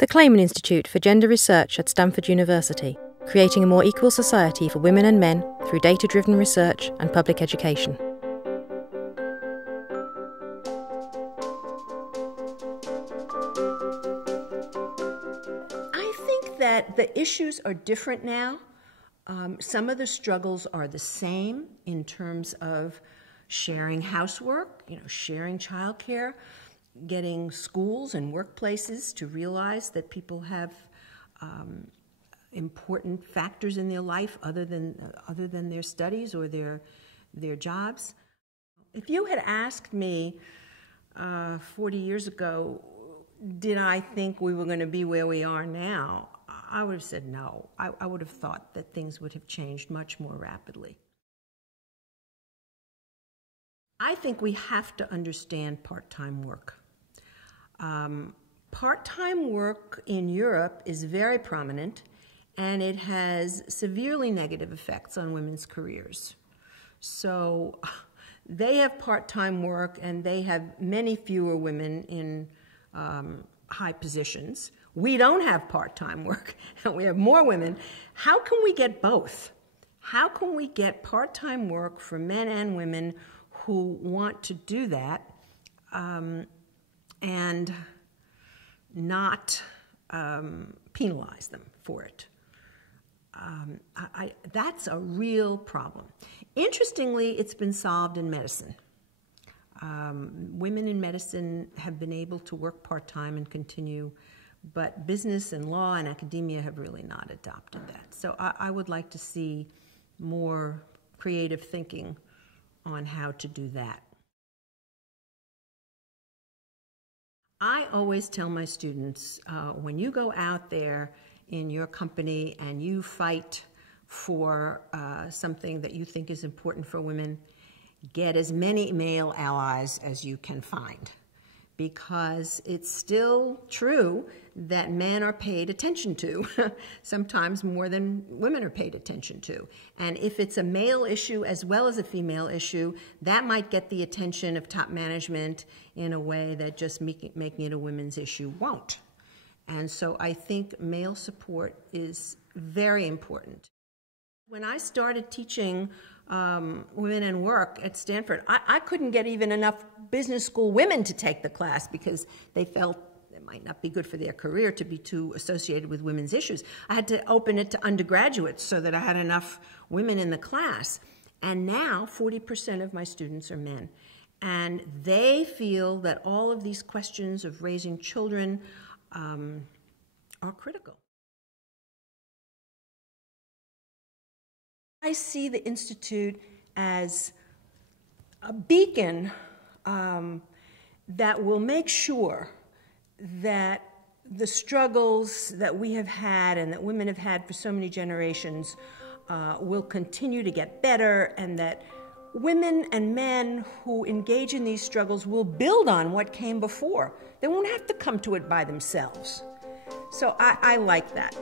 The Clayman Institute for Gender Research at Stanford University, creating a more equal society for women and men through data-driven research and public education. I think that the issues are different now. Some of the struggles are the same in terms of sharing housework, sharing childcare, getting schools and workplaces to realize that people have important factors in their life other than their studies or their jobs. If you had asked me 40 years ago, did I think we were going to be where we are now, I would have said no. I would have thought that things would have changed much more rapidly. I think we have to understand part-time work. Part-time work in Europe is very prominent, and it has severely negative effects on women's careers. So they have part-time work, and they have many fewer women in high positions. We don't have part-time work, and we have more women. How can we get both? How can we get part-time work for men and women who want to do that and not penalize them for it? That's a real problem. Interestingly, it's been solved in medicine. Women in medicine have been able to work part-time and continue, but business and law and academia have really not adopted that. So I would like to see more creative thinking on how to do that. I always tell my students, when you go out there in your company and you fight for something that you think is important for women, get as many male allies as you can find, because it's still true that men are paid attention to, sometimes more than women are paid attention to. And if it's a male issue as well as a female issue, that might get the attention of top management in a way that just making it a women's issue won't. And so I think male support is very important. When I started teaching women and work at Stanford, I couldn't get even enough business school women to take the class because they felt it might not be good for their career to be too associated with women's issues. I had to open it to undergraduates so that I had enough women in the class. And now 40% of my students are men. And they feel that all of these questions of raising children are critical. I see the Institute as a beacon that will make sure that the struggles that we have had and that women have had for so many generations will continue to get better, and that women and men who engage in these struggles will build on what came before. They won't have to come to it by themselves. So I like that.